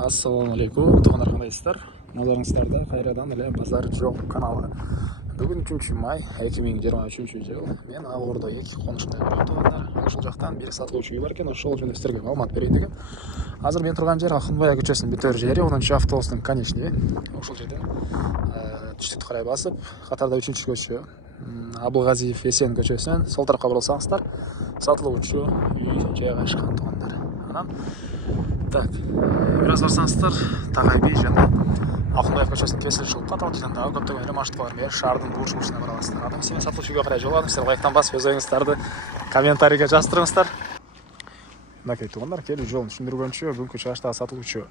Ассаламу алейкум, туғандар қандайсыздар? Назарыңыздарда қайрадан эле базар жол каналы. Бүгін 3 май 2023 жыл. Мен Ағорда 2 қонышында көрем туғандар. Ошол жақтан бир сатылуучу үй бар экен, ошол жөнүндө сиздерге маалымат берейин дегем. Азыр мен турган жер Акынбай көчөсүнүн бүтөр жери, 10-чу автобустун конечный. Ошол жерден түштүккө карай басып, катарда 3-чү көчө Абылгазиев Эсен көчөсүнөн сол тарапка бурулсаңыздар, сатылуучу үй жайгашкан туғандар. Анан так, biraz барсаңыздар, Тагай би жана Акынбаев көчөсүнүн кесилиши болуп калат. Ал жерден дагы көптөгөн эле маршруттар бар. Шаардын бурчумушуна бара аласыздар. Адам сен сатылуучу үйгө карай жол алып, сиздер лайктан басып, өз оюңуздарды комментарийге жаздырыңыздар. Мынакей туугандар, келүү жолун түшүндүргөнчө бүгүнкү чыгыштагы сатылуучу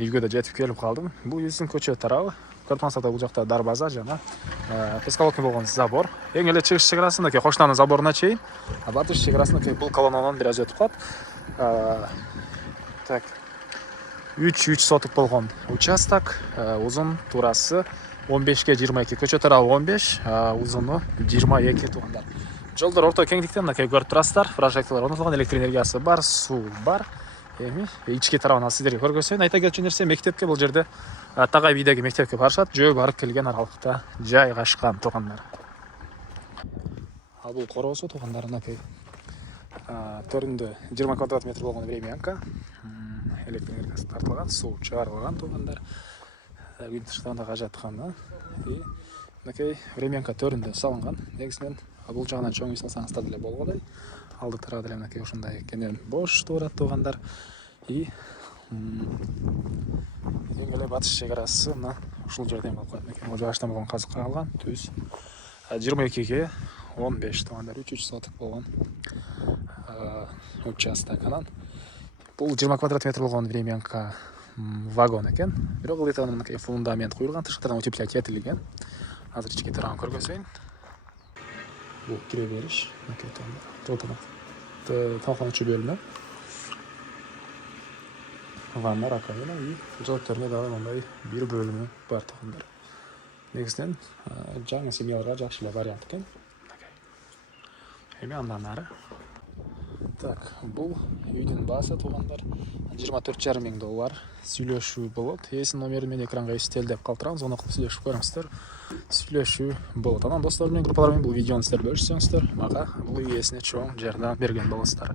үйгө да жетип келип калдым. Бул биздин көчө тарабы. Көрүп атсаңыздар, бул жакта Дарбаза жана Пескаловкин болгон забор. Эң эле чыгыш чекарасында Коштанын заборуна чейин, а батыш чекарасында бул колоннадан бир аз өтүп калат. Так. 3 сотук болгон участок, узун туурасы 15ке 22, көчө тарабы 15, узуну 22 туугандар. Жолдор орто кеңдиктен мынакей көрүп турасыздар, прожекторлор орнотулган, электр энергиясы бар, суу бар. Эми ички тарабынан сиздерге көргөзөйүн. Айта кетчү нерсе, мектепке бул жерде Тагай бидеги мектепке барышат, жөө барып келген аралыкта жайгашкан туугандар. Бул короосу туугандар, мынакей төрүндө 20 квадрат метр болгон времянка, электр энергиясы тартылган, суу чыгарылган туугандар. Күн тышканда кажаткан. Мынакей времянка төрүндө салынган. Негизинен бул жагынан чоң үй салсаңыздар деле болгодай. Алды тарабы деле мынакей ушундай кенен бош турат туугандар. Эң эле батыш чекарасы мына ушул жерден болуп калат. Мынакей могу жагыштан болгон казыкка калган. Түз 22ге 15 туугандар, 3 сотук болгон участок. Анан бул 20 квадрат метр болгон времянка вагон экен. Бирок ылдый мынакей фундамент куюлган, тышкыдан утеплять этилген. Азыр ички тарабын көргөзөйүн. Бул кире бериш, мынакей туугандар. Талканчу бөлмө. Ванна, раковина и жолокторуна дагы мындай бир бөлүмү бар туугандар. Негизинен жаңы семьяларга жакшы эле вариант экен. Эми андан ары. Так, бул үйдүн баасы туугандар 24,5 миң доллар. Сүйлөшүү болот. Эсин номери мен экранга истелдеп калтырам, звонок кылып сүйлөшүп көрүңүздөр. Сүйлөшүү болот. Анан достор менен, группалар менен бул видеону сиздер бөлүшсөңүздөр, мага бул үй ээсине чоң жардам берген болосуздар.